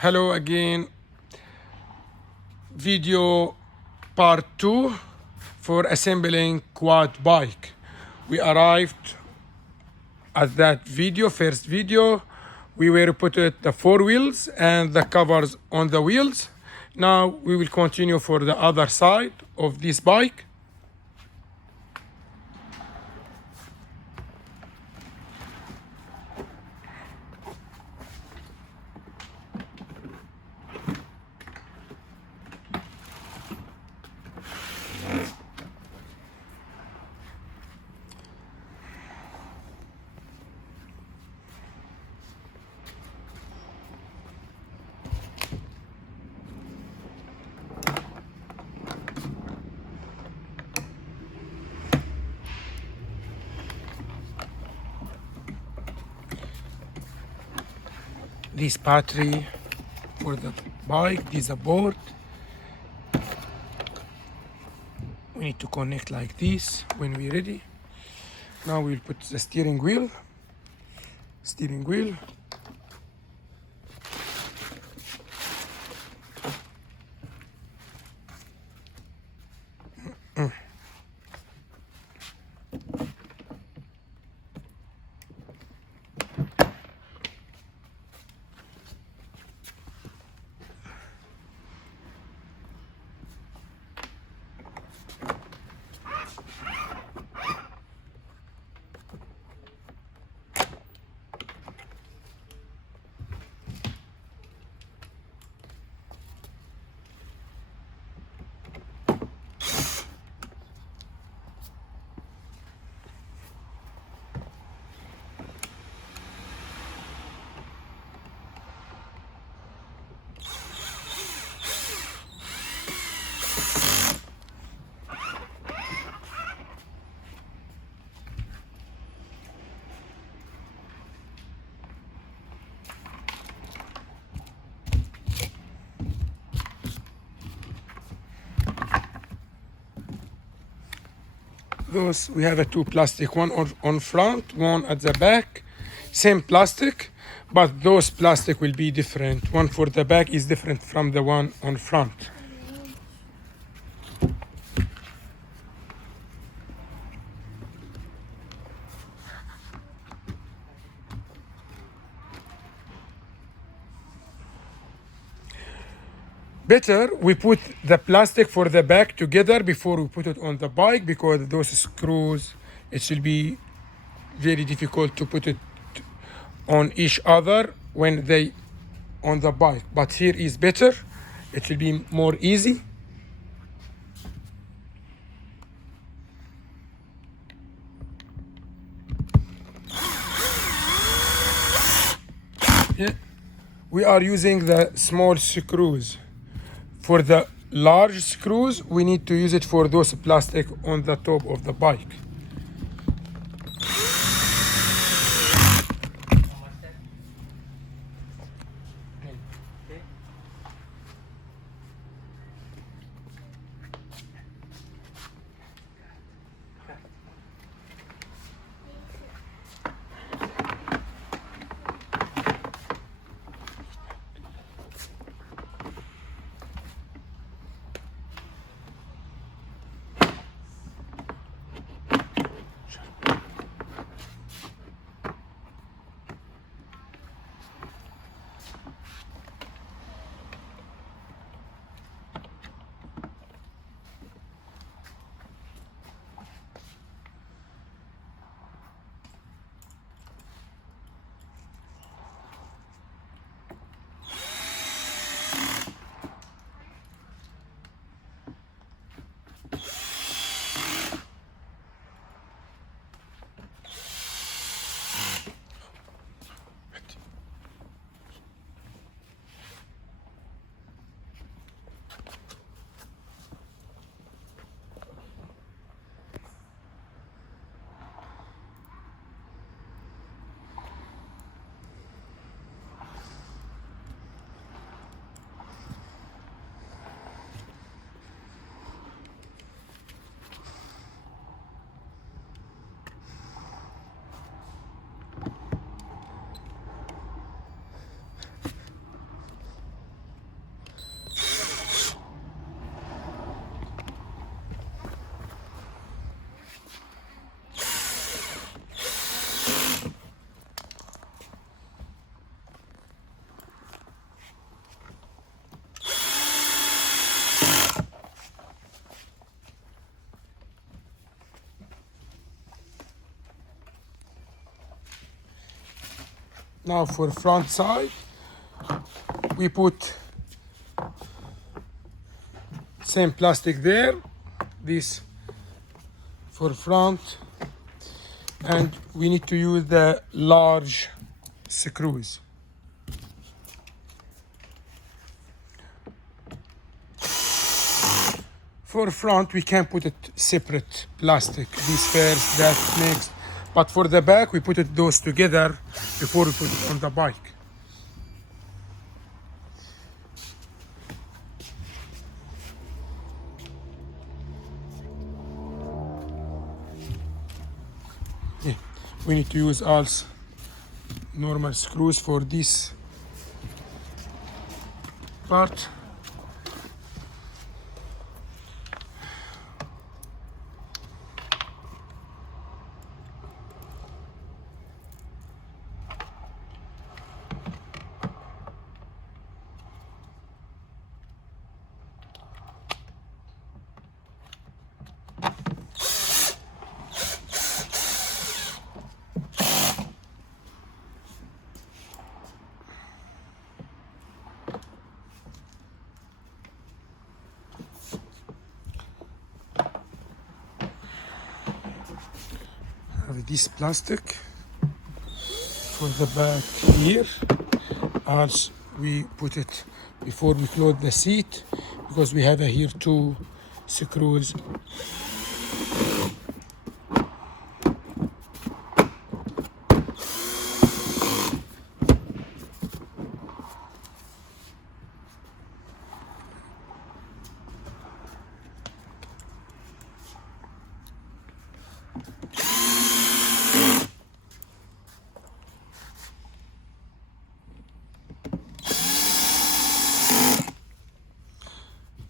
Hello again. Video part 2 for assembling quad bike. We arrived at that first video. We were put the four wheels and the covers on the wheels. Now we will continue for the other side of this bike. This battery for the bike, this is a board. We need to connect like this when we're ready. Now we'll put the steering wheel. Those we have a two plastic, one on front, one at the back, same plastic, but those plastic will be different. One for the back is different from the one on front. Better we put the plastic for the back together before we put it on the bike, because those screws, it will be very difficult to put it on each other when they on the bike. But here is better, it will be more easy. Yeah. We are using the small screws. For the large screws, we need to use it for those plastic on the top of the bike. Now for front side, we put same plastic there, this for front, and we need to use the large screws. For front, we can put it separate plastic, this first, that next. But for the back, we put those together before we put it on the bike. Yeah. We need to use also normal screws for this part. Have this plastic for the back here, as we put it before we close the seat, because we have here 2 screws.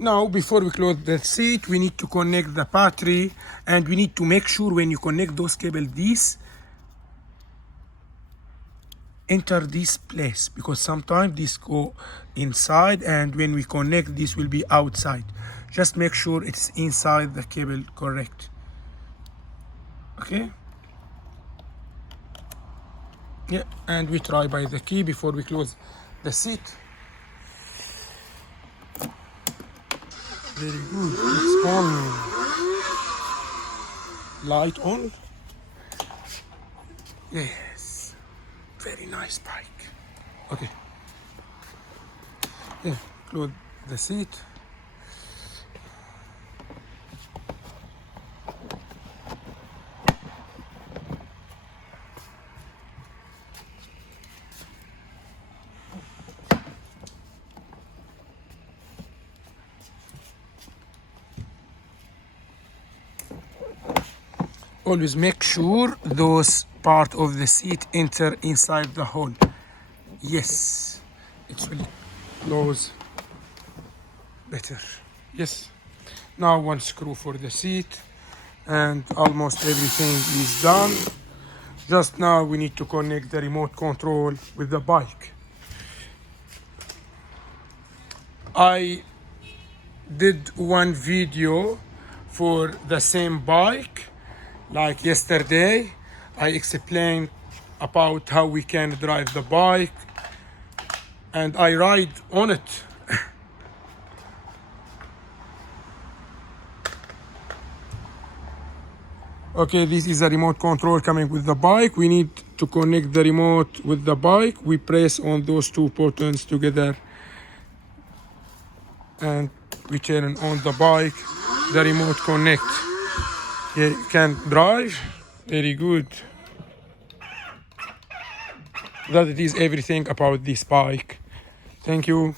Now, before we close the seat, we need to connect the battery, and we need to make sure when you connect those cables, these enter this place, because sometimes this go inside, and when we connect, this will be outside. Just make sure it's inside the cable correct. Okay? Yeah, and we try by the key before we close the seat. Very good. It's on. Light on. Yes. Very nice bike. Okay. Yeah, close the seat. Always make sure those part of the seat enter inside the hole. Yes, it will close better. Yes. Now 1 screw for the seat, and almost everything is done. Just now we need to connect the remote control with the bike. I did 1 video for the same bike. Like yesterday, I explained about how we can drive the bike, and I ride on it. Okay, this is a remote control coming with the bike. We need to connect the remote with the bike. We press on those 2 buttons together, and we turn on the bike. The remote connect. Yeah, you can drive. Very good. That is everything about this bike. Thank you.